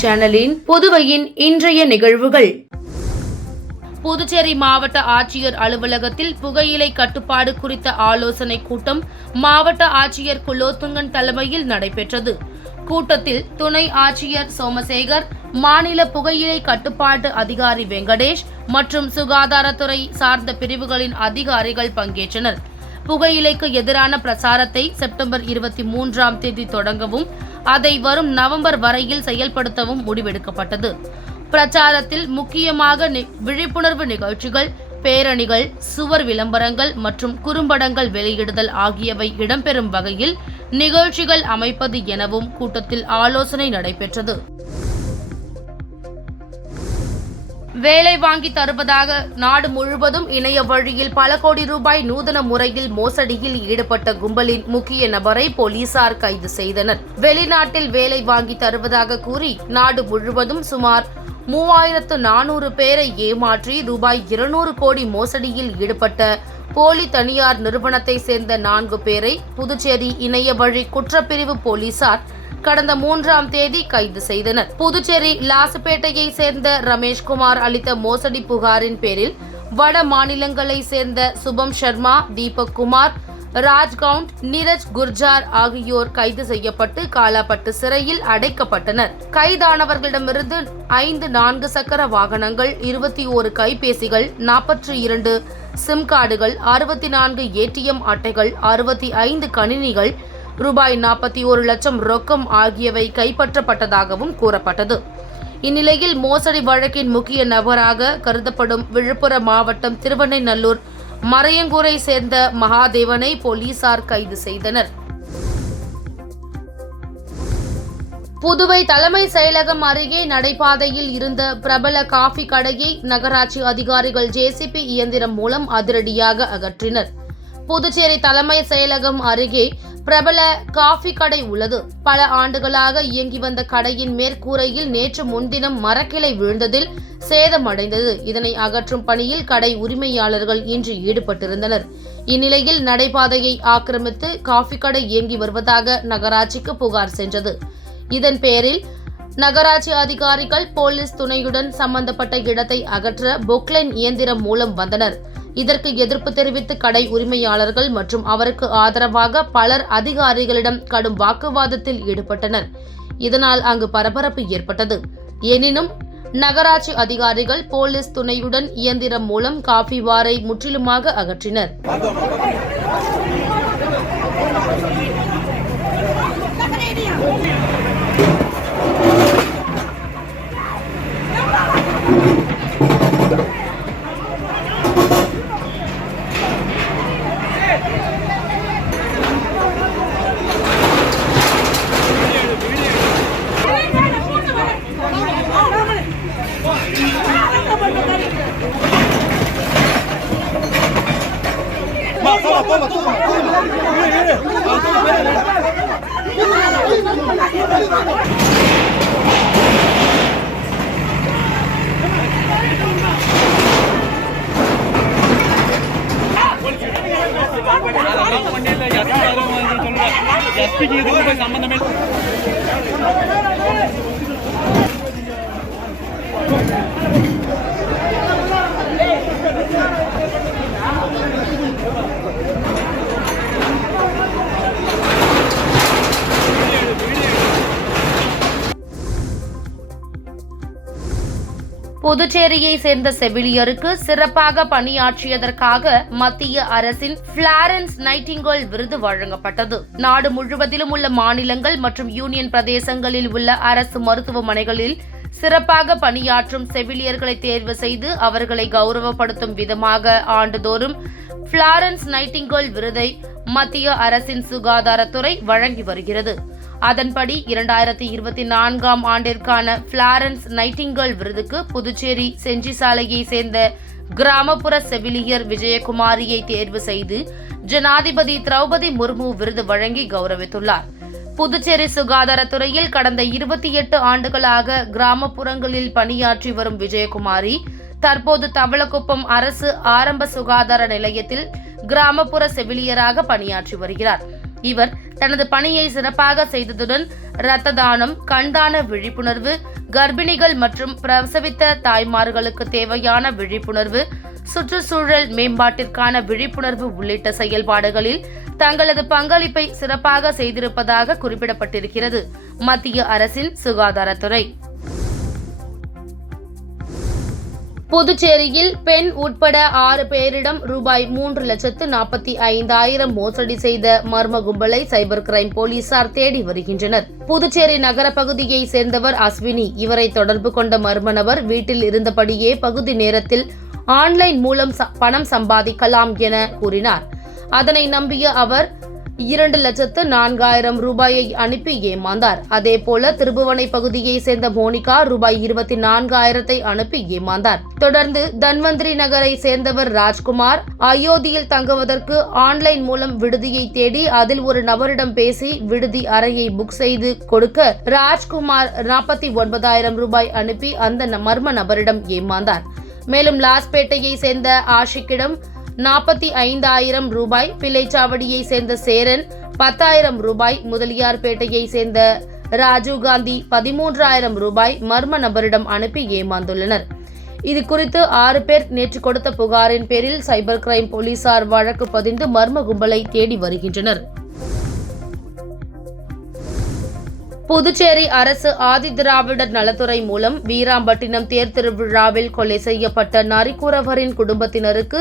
சேனலின் புதுவையின் இன்றைய நிகழ்வுகள். புதுச்சேரி மாவட்ட ஆட்சியர் அலுவலகத்தில் புகையிலை கட்டுப்பாடு குறித்த ஆலோசனை கூட்டம் மாவட்ட ஆட்சியர் குலோத்துங்கன் தலைமையில் நடைபெற்றது. கூட்டத்தில் துணை ஆட்சியர் சோமசேகர், மாநில புகையிலை கட்டுப்பாட்டு அதிகாரி வெங்கடேஷ் மற்றும் சுகாதாரத்துறை சார்ந்த பிரிவுகளின் அதிகாரிகள் பங்கேற்றனர். புகையிலைக்கு எதிரான பிரசாரத்தை செப்டம்பர் 23ஆம் தேதி தொடங்கவும் அதை வரும் நவம்பர் வரையில் செயல்படுத்தவும் முடிவெடுக்கப்பட்டது. பிரச்சாரத்தில் முக்கியமாக விழிப்புணர்வு நிகழ்ச்சிகள், பேரணிகள், சுவர் விளம்பரங்கள் மற்றும் குறும்படங்கள் வெளியிடுதல் ஆகியவை இடம்பெறும் வகையில் நிகழ்ச்சிகள் அமைப்பது எனவும் கூட்டத்தில் ஆலோசனை நடைபெற்றது. வேலை வாங்கி தருவதாக நாடு முழுவதும் இணைய வழியில் பல கோடி ரூபாய் நூதன முறையில் மோசடியில் ஈடுபட்ட கும்பலின் முக்கிய நபரை போலீசார் கைது செய்தனர். வெளிநாட்டில் வேலை வாங்கி தருவதாக கூறி நாடு முழுவதும் சுமார் 3400 பேரை ஏமாற்றி ரூபாய் 200 கோடி மோசடியில் ஈடுபட்ட போலி தனியார் நிறுவனத்தை சேர்ந்த 4 பேரை புதுச்சேரி இணைய வழி குற்றப்பிரிவு போலீசார் கடந்த 3ஆம் தேதி கைது செய்தனர். புதுச்சேரி லாசுப்பேட்டையை சேர்ந்த ரமேஷ்குமார் அளித்த மோசடி புகாரின் பேரில் வட மாநிலங்களை சேர்ந்த சுபம் சர்மா, தீபக் குமார், ராஜ்கவுண்ட், நீரஜ் குர்ஜார் ஆகியோர் கைது செய்யப்பட்டு காலாப்பட்டு சிறையில் அடைக்கப்பட்டனர். கைதானவர்களிடமிருந்து 5 4 சக்கர வாகனங்கள், 21 கைபேசிகள், 42 சிம் கார்டுகள், 64 ATM அட்டைகள், 65 கணினிகள், ரூபாய் 41 லட்சம் ரொக்கம் ஆகியவை கைப்பற்றப்பட்டதாகவும் கூறப்பட்டது. இந்நிலையில் மோசடி வழக்கின் முக்கிய நபராக கருதப்படும் விழுப்புரம் மாவட்டம் திருவெண்ணெய்நல்லூர் மறையங்கூரை சேர்ந்த மகாதேவனை போலீசார் கைது செய்தனர். புதுவை தலைமை செயலகம் அருகே நடைபாதையில் இருந்த பிரபல காஃபி கடையை நகராட்சி அதிகாரிகள் JCB இயந்திரம் மூலம் அதிரடியாக அகற்றினர். புதுச்சேரி தலைமை செயலகம் அருகே பிரபல காஃபி கடை உள்ளது. பல ஆண்டுகளாக இயங்கி வந்த கடையின் மேற்கூரையில் நேற்று முன்தினம் மரக்கிளை விழுந்ததில் சேதமடைந்தது. இதனை அகற்றும் பணியில் கடை உரிமையாளர்கள் இன்று ஈடுபட்டிருந்தனர். இந்நிலையில் நடைபாதையை ஆக்கிரமித்து காஃபி கடை இயங்கி வருவதாக நகராட்சிக்கு புகார் சென்றது. இதன் பேரில் நகராட்சி அதிகாரிகள் போலீஸ் துணையுடன் சம்பந்தப்பட்ட இடத்தை அகற்ற பொக்லைன் இயந்திரம் மூலம் வந்தனர். இதற்கு எதிர்ப்பு தெரிவித்து கடை உரிமையாளர்கள் மற்றும் அவருக்கு ஆதரவாக பலர் அதிகாரிகளிடம் கடும் வாக்குவாதத்தில் ஈடுபட்டனர். இதனால் அங்கு பரபரப்பு ஏற்பட்டது. எனினும் நகராட்சி அதிகாரிகள் போலீஸ் துணையுடன் இயந்திரம் மூலம் காஃபி பாரை முற்றிலுமாக அகற்றினர். புதுச்சேரியை சேர்ந்த செவிலியருக்கு சிறப்பாக பணியாற்றியதற்காக மத்திய அரசின் பிளாரன்ஸ் நைட்டிங்கேல் விருது வழங்கப்பட்டது. நாடு முழுவதிலும் உள்ள மாநிலங்கள் மற்றும் யூனியன் பிரதேசங்களில் உள்ள அரசு மருத்துவமனைகளில் சிறப்பாக பணியாற்றும் செவிலியர்களை தேர்வு செய்து அவர்களை கௌரவப்படுத்தும் விதமாக ஆண்டுதோறும் பிளாரன்ஸ் நைட்டிங்கேல் விருதை மத்திய அரசின் சுகாதாரத்துறை வழங்கி வருகிறது. அதன்படி 2024ஆம் ஆண்டிற்கான பிளாரன்ஸ் நைட்டிங்கேல் விருதுக்கு புதுச்சேரி செஞ்சி சாலையை சேர்ந்த கிராமப்புற செவிலியர் விஜயகுமாரியை தேர்வு செய்து ஜனாதிபதி திரௌபதி முர்மு விருது வழங்கி கௌரவித்துள்ளார். புதுச்சேரி சுகாதாரத்துறையில் கடந்த 28 ஆண்டுகளாக கிராமப்புறங்களில் பணியாற்றி வரும் விஜயகுமாரி தற்போது தவளக்குப்பம் அரசு ஆரம்ப சுகாதார நிலையத்தில் கிராமப்புற செவிலியராக பணியாற்றி வருகிறார். இவர் தனது பணியை சிறப்பாக செய்ததுடன் இரத்த தானம், கண்தான விழிப்புணர்வு, கர்ப்பிணிகள் மற்றும் பிரசவித்த தாய்மார்களுக்கு தேவையான விழிப்புணர்வு, சுற்றுச்சூழல் மேம்பாட்டிற்கான விழிப்புணர்வு உள்ளிட்ட செயல்பாடுகளில் தங்களது பங்களிப்பை சிறப்பாக செய்திருப்பதாக குறிப்பிடப்பட்டிருக்கிறது மத்திய அரசின் சுகாதாரத்துறை. புதுச்சேரியில் பெண் உட்பட 6 பேரிடம் ரூபாய் 3,45,000 மோசடி செய்த மர்ம கும்பலை சைபர் கிரைம் போலீசார் தேடி வருகின்றனர். புதுச்சேரி நகர பகுதியை சேர்ந்தவர் அஸ்வினி. இவரை தொடர்பு கொண்ட மர்ம நபர் வீட்டில் இருந்தபடியே பகுதி நேரத்தில் ஆன்லைன் மூலம் பணம் சம்பாதிக்கலாம் என கூறினார். அதனை நம்பிய அவர் 2,04,000 ரூபாயை அனுப்பி ஏமாந்தார். அதேபோல திருபுவனை பகுதியை சேர்ந்த மோனிகா ரூபாய் 24,000 அனுப்பி ஏமாந்தார். தொடர்ந்து தன்வந்திரி நகரை சேர்ந்தவர் ராஜ்குமார் அயோத்தியில் தங்குவதற்கு ஆன்லைன் மூலம் விடுதியை தேடி அதில் ஒரு நபரிடம் பேசி விடுதி அறையை புக் செய்து கொடுக்க ராஜ்குமார் 49,000 ரூபாய் அனுப்பி அந்த மர்ம நபரிடம் ஏமாந்தார். மேலும் லாஸ்பேட்டையை சேர்ந்த ஆஷிக்கிடம் 45,000 ரூபாய், பிள்ளைச்சாவடியை சேர்ந்த சேரன் 10,000 ரூபாய், முதலியார்பேட்டையை சேர்ந்த ராஜீவ்காந்தி 13,000 ரூபாய் மர்ம நபரிடம் அனுப்பி ஏமாந்துள்ளனர். இது குறித்து 6 பேர் நேற்று கொடுத்த புகாரின் பேரில் சைபர் கிரைம் போலீசார் வழக்கு பதிந்து மர்ம கும்பலை தேடி வருகின்றனர். புதுச்சேரி அரசு ஆதிதிராவிடர் நலத்துறை மூலம் வீராம்பட்டினம் தேர் திருவிழாவில் கொலை செய்யப்பட்ட நரிக்குறவரின் குடும்பத்தினருக்கு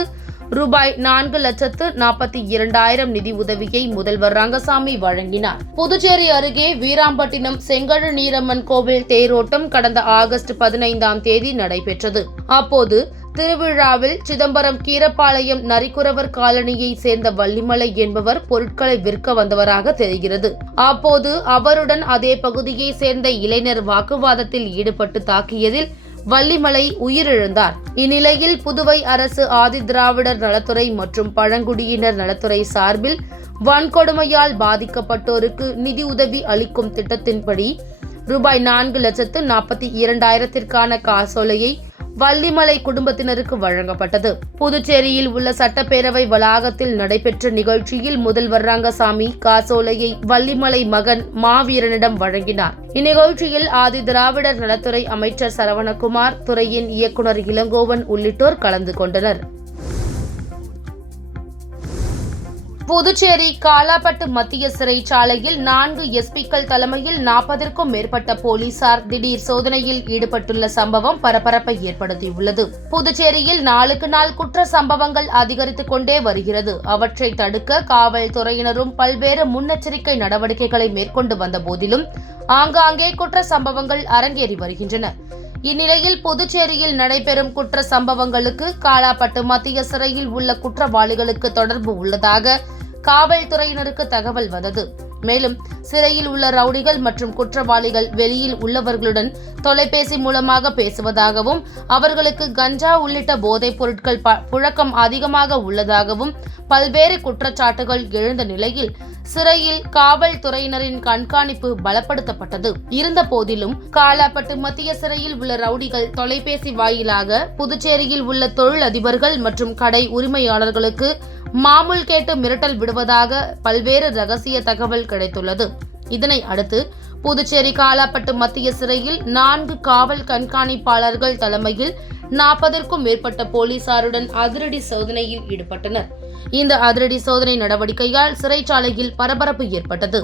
ரூபாய் 4,42,000 நிதி உதவியை முதல்வர் ரங்கசாமி வழங்கினார். புதுச்சேரி அருகே வீராம்பட்டினம் செங்கழு நீரம்மன் கோவில் தேரோட்டம் கடந்த ஆகஸ்ட் 15ஆம் தேதி நடைபெற்றது. அப்போது திருவிழாவில் சிதம்பரம் கீரப்பாளையம் நரிக்குறவர் காலனியை சேர்ந்த வள்ளிமலை என்பவர் பொருட்களை விற்க வந்தவராக தெரிகிறது. அப்போது அவருடன் அதே பகுதியை சேர்ந்த இளைஞர் வாக்குவாதத்தில் ஈடுபட்டு தாக்கியதில் வள்ளிமலை உயிரிழந்தார். இந்நிலையில் புதுவை அரசு ஆதிதிராவிடர் நலத்துறை மற்றும் பழங்குடியினர் நலத்துறை சார்பில் வன்கொடுமையால் பாதிக்கப்பட்டோருக்கு நிதி உதவி அளிக்கும் திட்டத்தின்படி ரூபாய் 4,42,000 காசோலையை வள்ளிமலை குடும்பத்தினருக்கு வழங்கப்பட்டது. புதுச்சேரியில் உள்ள சட்டப்பேரவை வளாகத்தில் நடைபெற்ற நிகழ்ச்சியில் முதல்வர் ரங்கசாமி காசோலையை வள்ளிமலை மகன் மாவீரனிடம் வழங்கினார். இந்நிகழ்ச்சியில் ஆதிதிராவிடர் நலத்துறை அமைச்சர் சரவணகுமார், துறையின் இயக்குநர் இளங்கோவன் உள்ளிட்டோர் கலந்து கொண்டனர். புதுச்சேரி காலாப்பட்டு மத்திய சிறைச்சாலையில் 4 எஸ்பிக்கள் தலைமையில் 40க்கும் மேற்பட்ட போலீசார் திடீர் சோதனையில் ஈடுபட்டுள்ள சம்பவம் பரபரப்பை ஏற்படுத்தியுள்ளது. புதுச்சேரியில் நாளுக்கு நாள் குற்ற சம்பவங்கள் அதிகரித்துக் கொண்டே வருகிறது. அவற்றை தடுக்க காவல்துறையினரும் பல்வேறு முன்னெச்சரிக்கை நடவடிக்கைகளை மேற்கொண்டு வந்த போதிலும் ஆங்காங்கே குற்ற சம்பவங்கள் அரங்கேறி வருகின்றன. இந்நிலையில் புதுச்சேரியில் நடைபெறும் குற்ற சம்பவங்களுக்கு காலாப்பட்டு மத்திய சிறையில் உள்ள குற்றவாளிகளுக்கு தொடர்பு உள்ளதாக காவல்துறையினருக்கு தகவல் வந்தது. மேலும் சிறையில் உள்ள ரவுடிகள் மற்றும் குற்றவாளிகள் வெளியில் உள்ளவர்களுடன் தொலைபேசி மூலமாக பேசுவதாகவும் அவர்களுக்கு கஞ்சா உள்ளிட்ட போதைப் பொருட்கள் புழக்கம் அதிகமாக உள்ளதாகவும் பல்வேறு குற்றச்சாட்டுகள் எழுந்த நிலையில் சிறையில் காவல்துறையினரின் கண்காணிப்பு பலப்படுத்தப்பட்டது. இருந்த போதிலும் காலாப்பட்டு மத்திய சிறையில் உள்ள ரவுடிகள் தொலைபேசி வாயிலாக புதுச்சேரியில் உள்ள தொழில் அதிபர்கள் மற்றும் கடை உரிமையாளர்களுக்கு மாமூல் கேட்டு மிரட்டல் விடுவதாக பல்வேறு ரகசிய தகவல் கிடைத்துள்ளது. இதனை அடுத்து புதுச்சேரி காலாப்பட்டு மத்திய சிறையில் 4 காவல் கண்காணிப்பாளர்கள் தலைமையில் 40க்கும் மேற்பட்ட போலீசாருடன் அதிரடி சோதனையில் ஈடுபட்டனர். இந்த அதிரடி சோதனை நடவடிக்கையால் சிறைச்சாலையில் பரபரப்பு ஏற்பட்டது.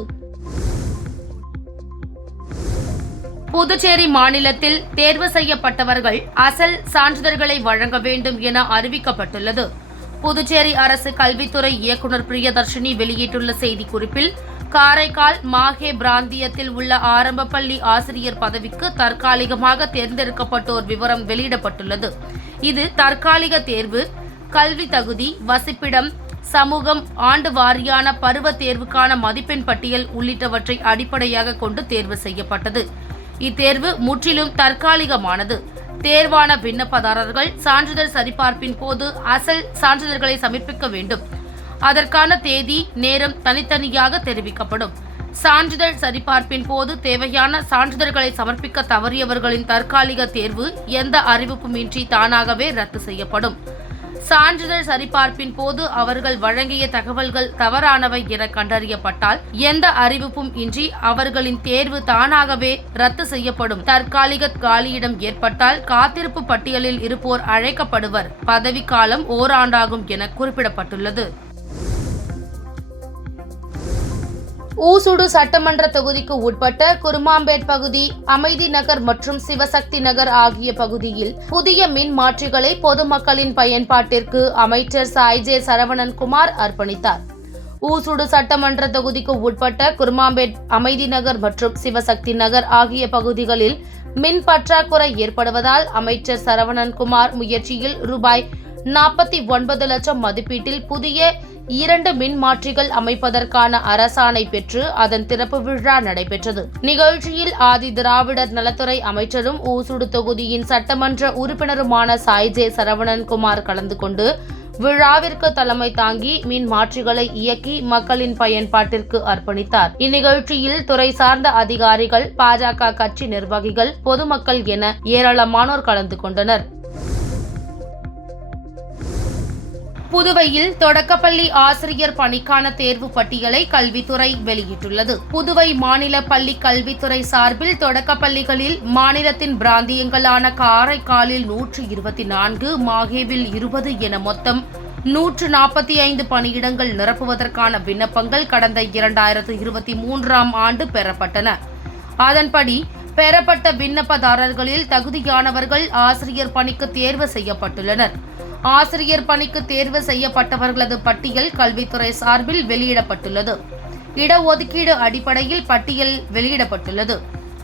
புதுச்சேரி மாநிலத்தில் தேர்வு செய்யப்பட்டவர்கள் அசல் சான்றிதழ்களை வழங்க வேண்டும் என அறிவிக்கப்பட்டுள்ளது. புதுச்சேரி அரசு கல்வித்துறை இயக்குநர் பிரியதர்ஷினி வெளியிட்டுள்ள செய்திக்குறிப்பில், காரைக்கால் மாஹே பிராந்தியத்தில் உள்ள ஆரம்ப பள்ளி ஆசிரியர் பதவிக்கு தற்காலிகமாக தேர்ந்தெடுக்கப்பட்டோர் விவரம் வெளியிடப்பட்டுள்ளது. இது தற்காலிக தேர்வு, கல்வி தகுதி, வசிப்பிடம், சமூகம், ஆண்டு வாரியான பருவ தேர்வுக்கான மதிப்பெண் பட்டியல் உள்ளிட்டவற்றை அடிப்படையாக கொண்டு தேர்வு செய்யப்பட்டது. இத்தேர்வு முற்றிலும் தற்காலிகமானது. தேர்வான விண்ணப்பதாரர்கள் சான்றிதழ் சரிபார்ப்பின் போது அசல் சான்றிதழ்களை சமர்ப்பிக்க வேண்டும். அதற்கான தேதி, நேரம் தனித்தனியாக தெரிவிக்கப்படும். சான்றிதழ் சரிபார்ப்பின் போது தேவையான சான்றிதழ்களை சமர்ப்பிக்க தவறியவர்களின் தற்காலிக தேர்வு எந்த அறிவிப்புமின்றி தானாகவே ரத்து செய்யப்படும். சான்றிதழ் சரிபார்ப்பின் போது அவர்கள் வழங்கிய தகவல்கள் தவறானவை என கண்டறியப்பட்டால் எந்த அறிவிப்பும் இன்றி அவர்களின் தேர்வு தானாகவே ரத்து செய்யப்படும். தற்காலிக காலியிடம் ஏற்பட்டால் காத்திருப்பு பட்டியலில் இருப்போர் அழைக்கப்படுவர். பதவிக்காலம் ஓராண்டாகும் என குறிப்பிடப்பட்டுள்ளது. ஊசுடு சட்டமன்ற தொகுதிக்கு உட்பட்ட குருமாம்பேட் பகுதி, அமைதி நகர் மற்றும் சிவசக்தி நகர் ஆகிய பகுதியில் புதிய மின் மாற்றிகளை பொதுமக்களின் பயன்பாட்டிற்கு அமைச்சர் சாய்ஜே சரவணன்குமார் அர்ப்பணித்தார். ஊசுடு சட்டமன்ற தொகுதிக்கு உட்பட்ட குருமாம்பேட், அமைதி நகர் மற்றும் சிவசக்தி நகர் ஆகிய பகுதிகளில் மின் பற்றாக்குறை ஏற்படுவதால் அமைச்சர் சரவணன்குமார் முயற்சியில் ரூபாய் 49 லட்சம் மதிப்பீட்டில் புதிய 2 மின் மாற்றிகள் அமைப்பதற்கான அரசாணை பெற்று அதன் திறப்பு விழா நடைபெற்றது. நிகழ்ச்சியில் ஆதி திராவிடர் நலத்துறை அமைச்சரும் ஊசுடு தொகுதியின் சட்டமன்ற உறுப்பினருமான சாய்ஜே சரவணன்குமார் கலந்து கொண்டு விழாவிற்கு தலைமை தாங்கி மின் மாற்றிகளை இயக்கி மக்களின் பயன்பாட்டிற்கு அர்ப்பணித்தார். இந்நிகழ்ச்சியில் துறை சார்ந்த அதிகாரிகள், பாஜக கட்சி நிர்வாகிகள், பொதுமக்கள் என ஏராளமானோர் கலந்து கொண்டனர். புதுவையில் தொடக்கப்பள்ளி ஆசிரியர் பணிக்கான தேர்வு பட்டியலை கல்வித்துறை வெளியிட்டுள்ளது. புதுவை மாநில பள்ளி கல்வித்துறை சார்பில் தொடக்கப்பள்ளிகளில் மாநிலத்தின் பிராந்தியங்களான காரைக்காலில் 124, மாஹேவில் 20 என மொத்தம் 145 பணியிடங்கள் நிரப்புவதற்கான விண்ணப்பங்கள் கடந்த 2023ஆம் ஆண்டு பெறப்பட்டன. அதன்படி பெறப்பட்ட விண்ணப்பதாரர்களில் தகுதியானவர்கள் ஆசிரியர் பணிக்கு தேர்வு செய்யப்பட்டுள்ளனர். ஆசிரியர் பணிக்கு தேர்வு செய்யப்பட்டவர்களது பட்டியல் கல்வித்துறை சார்பில் வெளியிடப்பட்டுள்ளது. இடஒதுக்கீடு அடிப்படையில் பட்டியல் வெளியிடப்பட்டுள்ளது.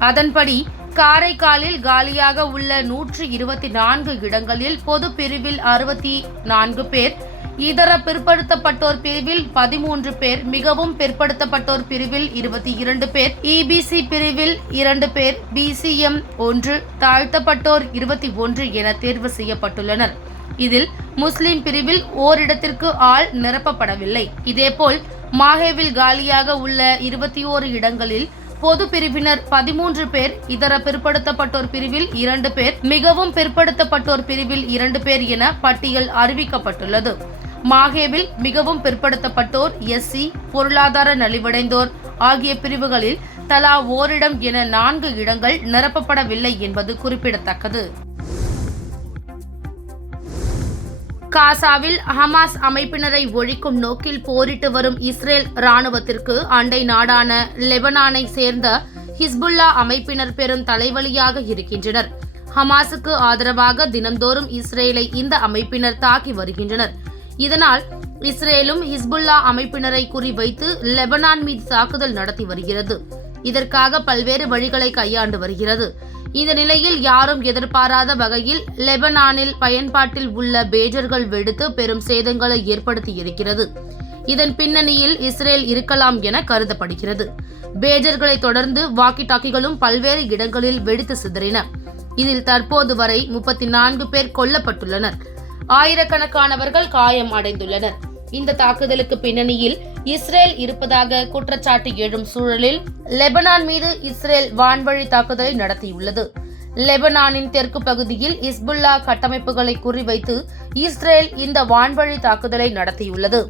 அதன்படி காரைக்காலில் காலியாக உள்ள 124 இடங்களில் பொது பிரிவில் 64 பேர், இதர பிற்படுத்தப்பட்டோர் பிரிவில் 13 பேர், மிகவும் பிற்படுத்தப்பட்டோர் பிரிவில் 22 பேர், இபிசி பிரிவில் 2 பேர், பிசிஎம் 1, தாழ்த்தப்பட்டோர் 21 என தேர்வு செய்யப்பட்டுள்ளனர். இதில் முஸ்லிம் பிரிவில் ஓரிடத்திற்கு ஆள் நிரப்பப்படவில்லை. இதேபோல் மாஹேவில் காலியாக உள்ள 21 இடங்களில் பொது பிரிவினர் 13 பேர், இதர பிற்படுத்தப்பட்டோர் பிரிவில் 2 பேர், மிகவும் பிற்படுத்தப்பட்டோர் பிரிவில் 2 பேர் என பட்டியல் அறிவிக்கப்பட்டுள்ளது. மாஹேவில் மிகவும் பிற்படுத்தப்பட்டோர், எஸ்சி, பொருளாதார நலிவடைந்தோர் ஆகிய பிரிவுகளில் தலா ஓரிடம் என 4 இடங்கள் நிரப்பப்படவில்லை என்பது குறிப்பிடத்தக்கது. காசாவில் ஹமாஸ் அமைப்பினரை ஒழிக்கும் நோக்கில் போரிட்டு வரும் இஸ்ரேல் ராணுவத்திற்கு அண்டை நாடான லெபனானை சேர்ந்த ஹிஸ்புல்லா அமைப்பினர் பெரும் தலைவலியாக இருக்கின்றனர். ஹமாஸுக்கு ஆதரவாக தினந்தோறும் இஸ்ரேலை இந்த அமைப்பினர் தாக்கி வருகின்றனர். இதனால் இஸ்ரேலும் ஹிஸ்புல்லா அமைப்பினரை குறிவைத்து லெபனான் மீது தாக்குதல் நடத்தி வருகிறது. இதற்காக பல்வேறு வழிகளை கையாண்டு வருகிறது. இந்த நிலையில் யாரும் எதிர்பாராத வகையில் லெபனானில் பயன்பாட்டில் உள்ள பேஜர்கள் வெடித்து பெரும் சேதங்களை ஏற்படுத்தி இருக்கிறது. இதன் பின்னணியில் இஸ்ரேல் இருக்கலாம் என கருதப்படுகிறது. பேஜர்களை தொடர்ந்து வாக்கி டாக்கிகளும் பல்வேறு இடங்களில் வெடித்து சிதறின. இதில் தற்போது வரை 34 பேர் கொல்லப்பட்டுள்ளனர். ஆயிரக்கணக்கானவர்கள் காயம் அடைந்துள்ளனர். இந்த தாக்குதலுக்கு பின்னணியில் இஸ்ரேல் இருப்பதாக குற்றச்சாட்டு எழும் சூழலில் லெபனான் மீது இஸ்ரேல் வான்வழி தாக்குதலை நடத்தியுள்ளது. லெபனானின் தெற்கு பகுதியில் ஹிஸ்புல்லா கட்டமைப்புகளை குறிவைத்து இஸ்ரேல் இந்த வான்வழி தாக்குதலை நடத்தியுள்ளது.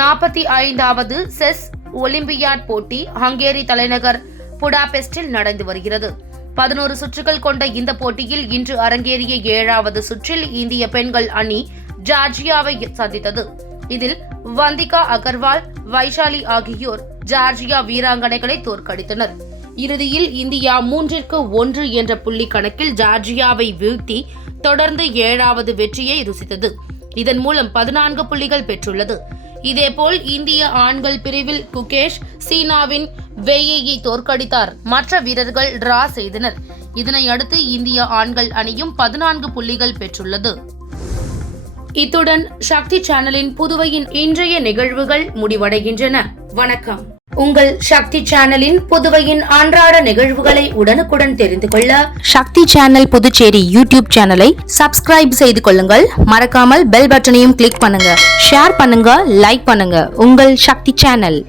45வது செஸ் ஒலிம்பியாட் போட்டி ஹங்கேரி தலைநகர் புடாபெஸ்டில் நடந்து வருகிறது. 11 சுற்றுகள் கொண்ட இந்த போட்டியில் இன்று அரங்கேறிய 7வது சுற்றில் இந்திய பெண்கள் அணி ஜார்ஜியாவை சந்தித்தது. இதில் வந்திகா அகர்வால், வைஷாலி ஆகியோர் ஜார்ஜியா வீராங்கனைகளை தோற்கடித்தனர். இறுதியில் இந்தியா 3-1 என்ற புள்ளி கணக்கில் ஜார்ஜியாவை வீழ்த்தி தொடர்ந்து 7வது வெற்றியை ருசித்தது. இதன் மூலம் 14 புள்ளிகள் பெற்றுள்ளது. இதேபோல் இந்திய ஆண்கள் பிரிவில் குகேஷ் சீனாவின் வெய்யை தோற்கடித்தார். மற்ற வீரர்கள் டிரா செய்தனர். இதனையடுத்து இந்திய ஆண்கள் அணியும் 14 புள்ளிகள் பெற்றுள்ளது. இத்துடன் சக்தி சேனலின் புதுவையின் இன்றைய நிகழ்வுகள் முடிவடைகின்றன. வணக்கம். உங்கள் சக்தி சேனலின் புதுவையின் அன்றாட நிகழ்வுகளை உடனுக்குடன் தெரிந்து கொள்ள சக்தி சேனல் புதுச்சேரி யூடியூப் சேனலை சப்ஸ்கிரைப் செய்து கொள்ளுங்கள். மறக்காமல் பெல் பட்டனையும் கிளிக் பண்ணுங்க, ஷேர் பண்ணுங்க, லைக் பண்ணுங்க. உங்கள் சக்தி சேனல்.